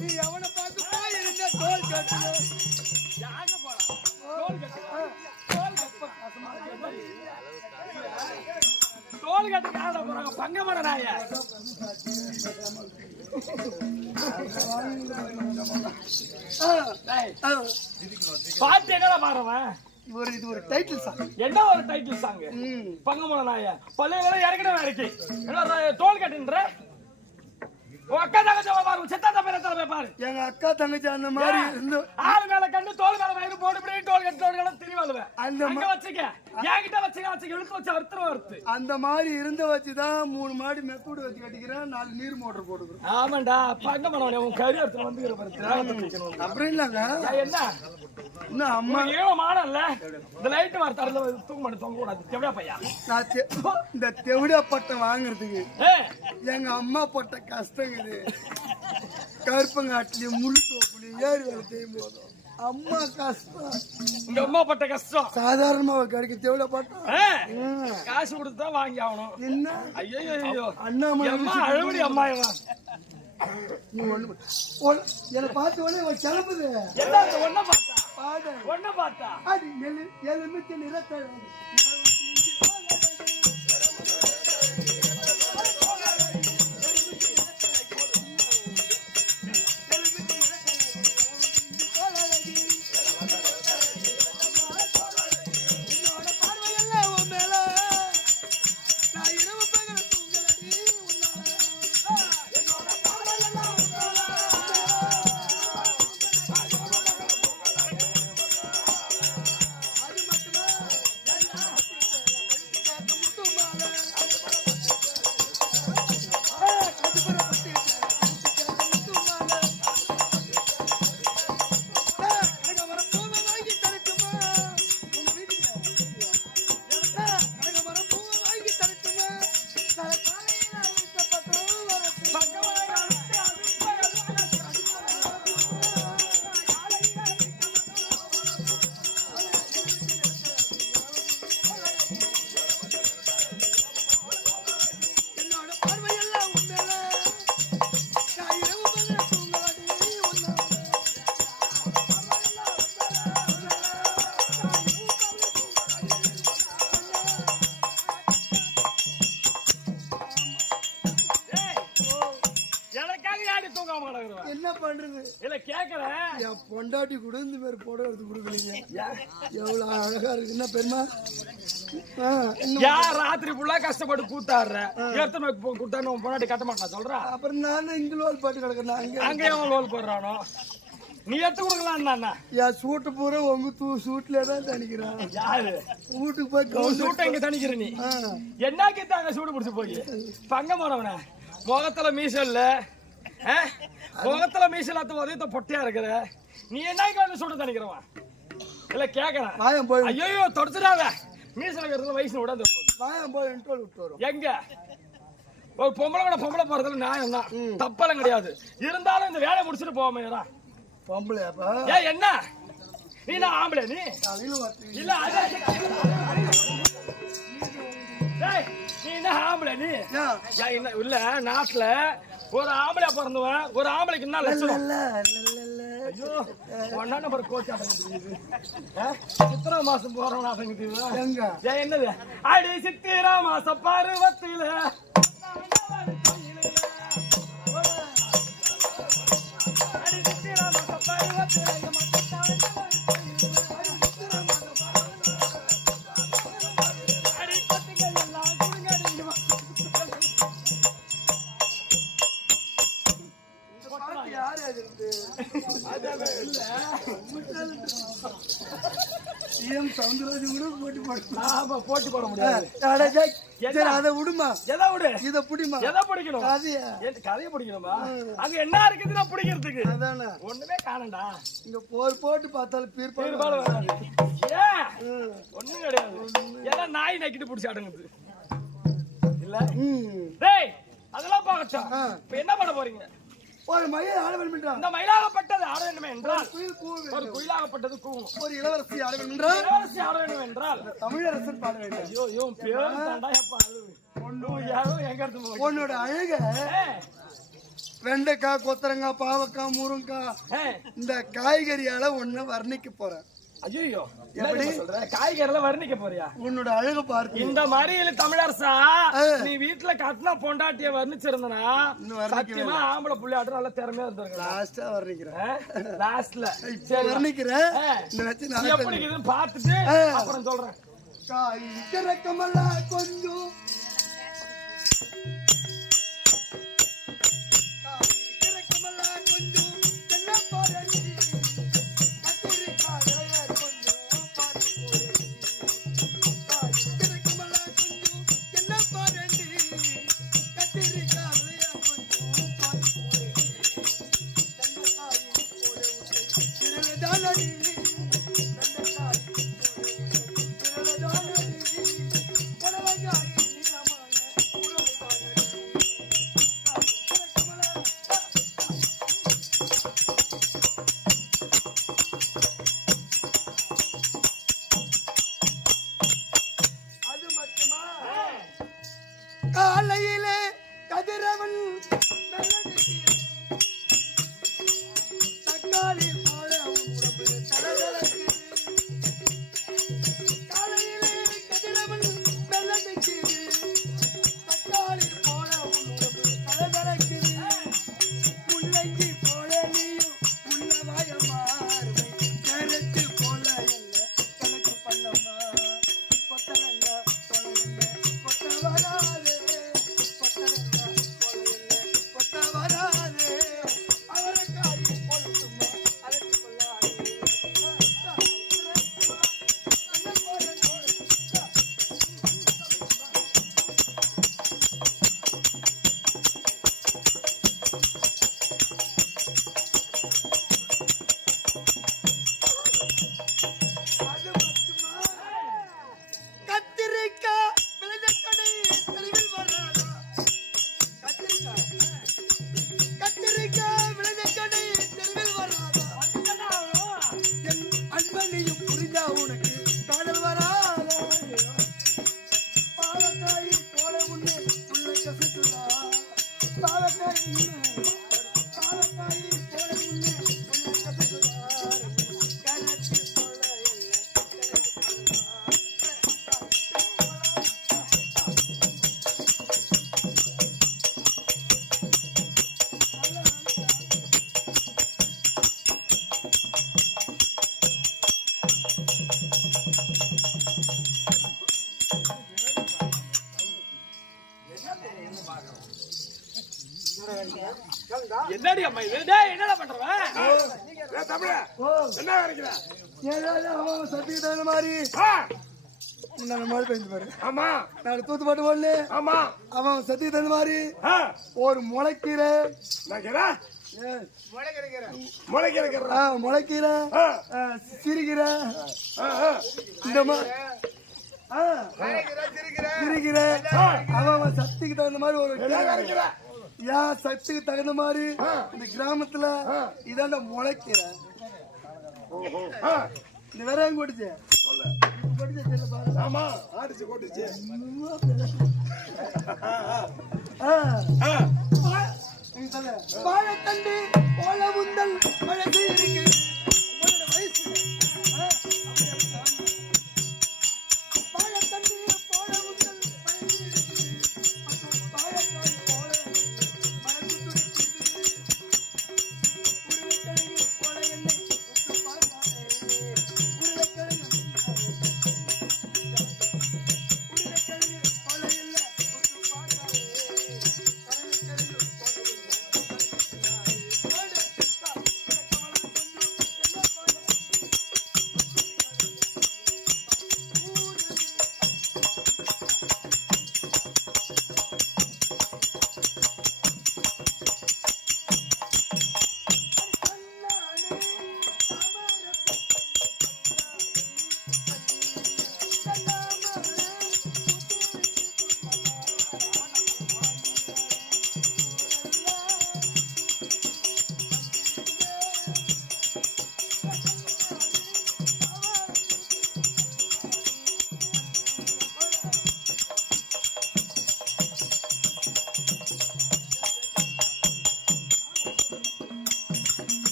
நீ அவனை பார்த்து தோல் யாங்க போலாம் தோல் கட்டு தோல் கட்டு தோல் கட்டு காண போறாங்க? பங்கமட நாய? டேய், பாட்டு என்னடா பாடுறவன் ஒரு இது ஒரு டைட்டில் சாங் என்ன ஒரு டைட்டில் சாங் பங்கமட நாய? பள்ளியில இறக்கணும் இறக்கி என்ன தோல் கட்டுன்ற? அக்கா தங்கச்சி பாரு செத்தாத்த பேர தலை பாரு. எங்க அக்கா தங்கச்சி அந்த மாதிரி இருந்து ஆள் மேல கண்ணு தோல் மேல வயிறு போட்டு தெரிவாளுவேன் அந்த வச்சுக்க. என்கிட்ட வச்சுக்க வச்சுக்க. இழுத்து வச்சு அறுத்துரும் அறுத்து அந்த மாதிரி இருந்த வச்சு தான் மூணு மாடி மெத்தூடு வச்சு கட்டிக்கிறேன். நாலு நீர் மோட்டர் போட்டுக்கிறேன் ஆமாண்டா பங்க பண்ணவனே உன் கறி எடுத்து வந்துக்கிற அப்புறம் இல்லைங்க என்ன? இன்னும் அம்மா? இல்ல? இந்த லைட் வர தரல தூங்க மாட்டேன் தொங்க கூடாது. எவ்வளோ பையா? நான் இந்த தெவிடா பட்டம் வாங்குறதுக்கு எங்க அம்மா பட்ட கஷ்டங்குது கருப்பங்காட்டுலயும் முள்ளு தோப்புலையும் ஏறி வேலை செய்யும் போதும். அம்மா கஷ்டம். உங்க அம்மா பட்ட கஷ்டம். சாதாரணமா கிடைக்க ஏ, ம். காசு கொடுத்து தான் வாங்கி ஆகணும். என்ன? ஐயோ ஐயோ அண்ணாமலை அம்மா அழுபடி அம்மா நீ ஒண்ணு என்னை பார்த்த உடனே ஒரு கிளம்புது என்ன ஒன்ன பார்த்தா? பாடு. ஒன்ன பார்த்தா? அது எலு எலுமிச்சை நிறத்தழகு எவ்வளவு அழகா இருக்கு. என்ன பெருமா யார் ராத்திரி ஃபுல்லா கஷ்டப்பட்டு கூத்தாடுற? போ கூத்தான்னு உன் பொண்டாட்டி கட்ட மாட்டான் சொல்றா? அப்புறம் நானும் இங்க லோல் பாட்டு கிடக்குறேன். அங்க அவன் லோல் போடுறானோ? நீ எடுத்து கொடுக்கலாம் சூட்டு பூரா உங்க தூ சூட்ல தான் தணிக்கிறான். யாரு? வீட்டுக்கு போய் சூட்டை இங்க தணிக்கிற நீ? என்ன கேட்டாங்க சூடு பிடிச்சு போய்? பங்க போனவன முகத்துல மீச இல்ல? முகத்துல மீச இல்லாத உதயத்த பொட்டியா இருக்கிற? நீ என்ன வந்து சூடு தணிக்கிறவன் இல்ல கேக்குறேன். வாயம் போய் ஐயோ தொடச்சுடாத. மீசல இருக்கிறது வயசு விடாது வாயம் போய் இன்டோல் விட்டு வரும். எங்க? ஒரு பொம்பளை கூட பொம்பளை போறதுல நியாயம் தான். தப்பெல்லாம் கிடையாது. இருந்தாலும் இந்த வேலையை முடிச்சுட்டு போவேன் பொம்பளையாப்பா ஏன் என்ன? நீ நான் ஆம்பளை நீ? இல்ல நீ என்ன ஆம்பளை நீ? என்ன இல்ல நாட்டுல ஒரு ஆம்பளை பிறந்தவன் ஒரு ஆம்பளைக்கு என்ன லட்சணம். ஐயோ ஒன்னா நம்பர் கோச் அடங்குது சித்திரை மாசம் போறவன் அடங்குது என்னது? அடி சித்திரா மாச பருவத்தில. அடி சித்திரா மாச பருவத்தில. இத புடிமா? எதை பிடிக்கணும்? கதைய. கதையை பிடிக்கணுமா? அங்க என்ன இருக்குதுன்னா பிடிக்கிறதுக்கு? அதானே. ஒண்ணுமே காணண்டா. இங்க போர் போட்டு பார்த்தாலும் பெரும்பாலும் வராது. ஏன்? ஒண்ணும் கிடையாது. எல்லாம் நாய் நக்கிட்டு பிடிச்சி அடங்குது. இல்ல? டேய் அதெல்லாம் பார்க்கட்டும். இப்ப என்ன பண்ண போறீங்க? ஒரு மயில் ஆட வேண்டுமென்றால் இந்த மயிலாகப்பட்டது ஆட வேண்டும் என்றால் குயில் கூவ வேண்டும். ஒரு குயிலாகப்பட்டது கூவணும் ஒரு இளவரசி ஆட வேண்டுமென்றால் இளவரசி ஆட வேண்டும் என்றால் தமிழரசன் பாட வேண்டும். ஐயோ ஐயோ பேரு இருந்து போய் உன்னோட அழக வெண்டைக்காய் கொத்தரங்காய் பாவக்காய் முருங்காய் இந்த காய்கறியால ஒண்ணு வர்ணிக்க போறேன். ஐயோ காய்கறில வர்ணிக்க போறியா? உன்னோட அழகு பார்த்து. இந்த மாதிரி தமிழரசா. நீ வீட்டுல கட்டின பொண்டாட்டிய வர்ணிச்சிருந்தனா? சத்தியமா ஆம்பளை புள்ளையாட்டம் நல்ல திறமையா இருந்திருக்கலாம் லாஸ்டா வர்ணிக்கிறேன். லாஸ்ட்ல எப்படி பார்த்துட்டு. அப்புறம் சொல்றேன். கொஞ்சம். ಕಡಿ என்னடி அம்மா இது? டேய் என்னடா மாதிரி. பெஞ்சு பாரு. ஆமா. நாலு தூத்து பாட்டு போடல. ஆமா. அவன் சத்திக்கு தகுந்த மாதிரி. ஒரு முளைக்கீரை. முளைக்கீரை. இந்த மாதிரி ஆ, சிறுகீரை அவன் சக்திக்கு தகுந்த மாதிரி ஒரு. என் சக்திக்கு தகுந்த மாதிரி இந்த கிராமத்துல இதாண்ட முளைக்கீரை. ஆ, இந்த வேற கொட்டுச்சு. வாழைத்தண்டு போல உந்தல் வயசு இருக்கு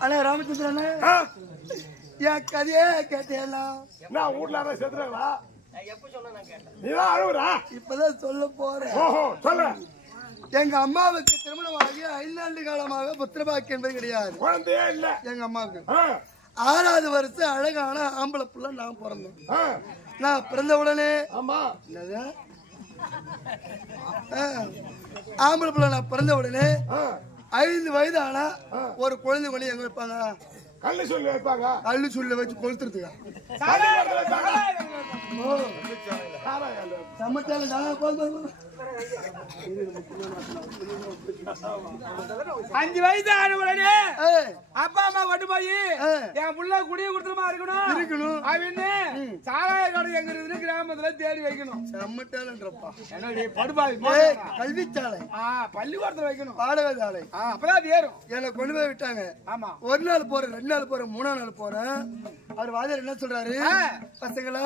அண்ணா ராமச்சந்திரன் ஆ? என் கதையே கேட்டேனா நான் வீட்ல யாராவது செத்துறாங்களா நீதான் அழுவுறா? இப்பதான் சொல்ல போறேன். ஓஹோ சொல்லு. எங்க அம்மாவுக்கு திருமணமாகி ஐந்தாண்டு காலமாக புத்திரபாக்கியம் என்பது கிடையாது. குழந்தையே இல்ல. எங்க அம்மாவுக்கு. ஆறாவது வருஷம் அழகான ஆம்பளை புள்ள நான் பிறந்தேன். நான் பிறந்த உடனே ஆமா. ஆம்பளை பிள்ளை நான் பிறந்த உடனே ஐந்து வயது ஆனா ஒரு குழந்தை கொண்டு எங்க வைப்பாங்க? கல்லு சொல்லி வைப்பாங்க. கல்லு சுள்ள வச்சு கொளுத்துறதுக்கா. அஞ்சு வயசு ஆன உடனே ஏய், அப்பா அம்மா கொண்டு போய் என் புள்ள குடிய குடுத்தமா இருக்கணும்? இருக்கணும். அப்படின்னு சாராய கடை எங்க இருக்குன்னு கிராமத்துல தேடி வைக்கணும். சமத்தாலன்றப்பா என்னடி படுபாவி கல்விச்சாலை. பள்ளிக்கூடத்துல வைக்கணும். பாடகசாலை அப்பதான் ஏறும். என்னை கொண்டு போய் விட்டாங்க. ஆமா. ஒரு நாள் போறேன் ரெண்டு நாள் போறேன் மூணாம் நாள் போறேன். அவர் வாதியார் என்ன சொல்றாரு? பசங்களா